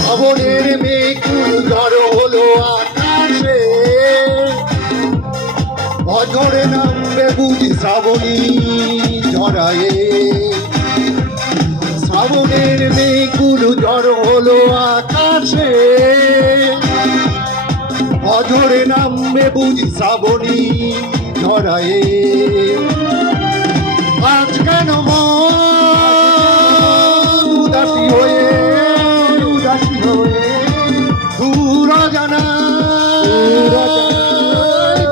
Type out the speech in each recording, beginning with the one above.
শ্রাবণের মেঘগুলো জড়ো হলো আকাশে, অঝরে নামবে বুঝি শ্রাবণী ঝরায়ে। শ্রাবণের মেঘগুলো জড়ো হলো আকাশে, অঝরে নামবে বুঝি শ্রাবণী ঝরায়ে। আজ কেন মন উদাসী হয়ে দূর জানা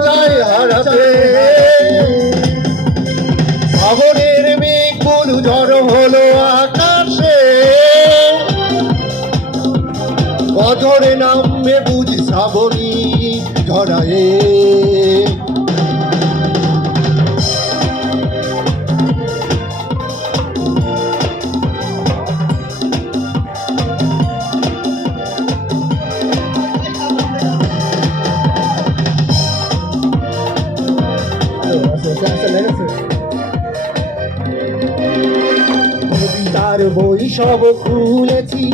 যায় হারাতে। শ্রাবণের মেঘগুলো ঝড় হলো আকাশে, অঝরে নামবে বুঝি শ্রাবণী ঝরায়ে। কবিতার বই সব খুলেছি,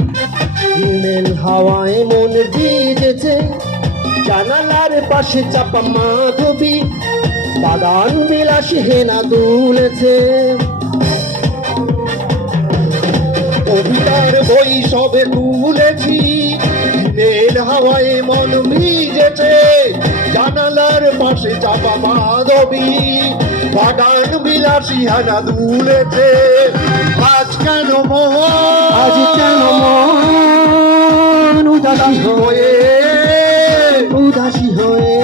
হিমেল হাওয়ায় মন ভিজেছে। জানালার পাশে চাপা মাধবী, বাগান বিলাসী হেনা দুলেছে। কবিতার বই সবে খুলেছি, হিমেল হাওয়ায় মন ভিজেছে। জানালার পাশে চাপা মাধবী, বাগান বিলাসী হেনা দুলেছে। আজ কেন মন উদাসী হয়ে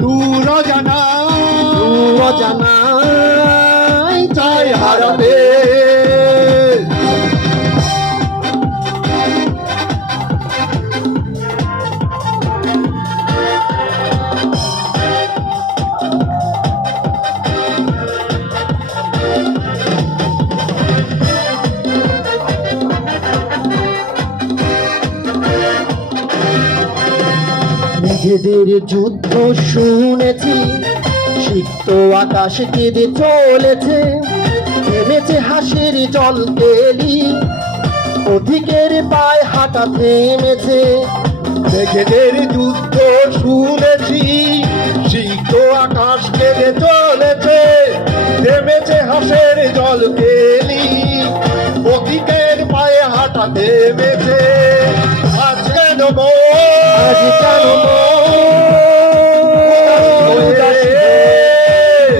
দূর জানায় চাই হারাতে। মেঘেদের যুদ্ধ শুনেছি, সিক্ত আকাশ কেঁদে চলেছে। থেমেছে হাসির জল কেলি, অধিকের পায়ে হাঁটা থেমেছে। মেঘেদের যুদ্ধ শুনেছি, সিক্ত আকাশ কেঁদে চলেছে। থেমেছে হাসির জল কেলি, অধিকের পায়ে হাঁটা থেমেছে। আজ কেন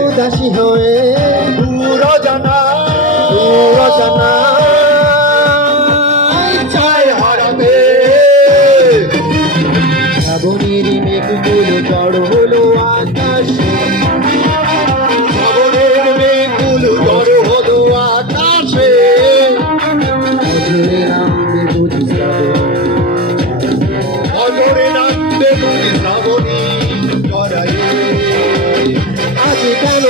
উদাসী হয়ে দূর জানা চাই হারাতে। শ্রাবণের মেঘগুলো জড়ো হলো আকাশে, শ্রাবণের মেঘগুলো জড়ো হলো আকাশে। অঝরে নামবে বুঝি শ্রাবণী ঝরায়ে। আজ কেন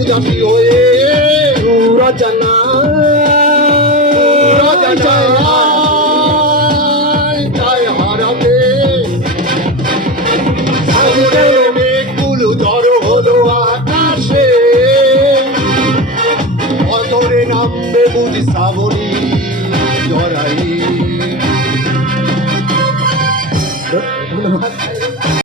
উদাসী হয়ে দূর জানায় হারাতে। শ্রাবণের মেঘগুলো জড়ো হলো আকাশে, অঝরে নামবে বুঝি শ্রাবণী ঝরায়ে। ধন্যবাদ।